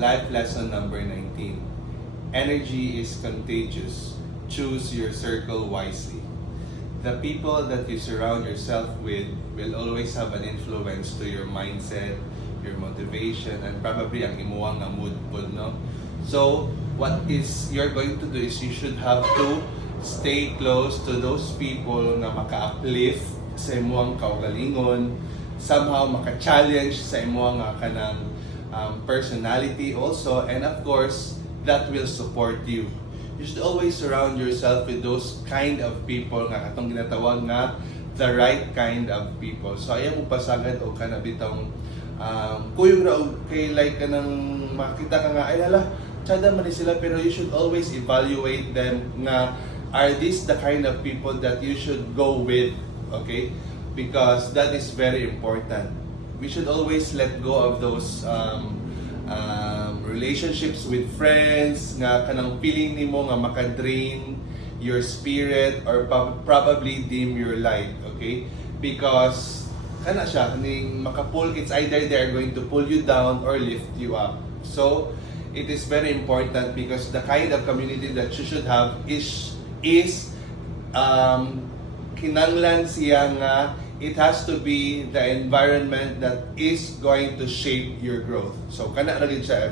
Life lesson number 19. Energy is contagious. Choose your circle wisely. The people that you surround yourself with will always have an influence to your mindset, your motivation, and probably ang imuwang nga mood po, no? So, what is you're going to do is you should have to stay close to those people na maka-uplift sa imuwang kaugalingon, somehow maka-challenge sa imuwang kanang personality also, and of course, that will support you. You should always surround yourself with those kind of people nga katong ginatawag nga the right kind of people. So ayaw mo pasagad o kanabitang kuyong ra kay like kanang makita ka nga ay hala tsada man sila, pero you should always evaluate them nga are these the kind of people that you should go with, okay? Because that is very important. We should always let go of those relationships with friends nga kanang feeling nimo nga maka-drain your spirit or probably dim your light, okay? Because kana siya kaning maka-pull, it's either they are going to pull you down or lift you up. So it is very important because the kind of community that you should have is kinanglan siya nga it has to be the environment that is going to shape your growth. So kana ra gid siya.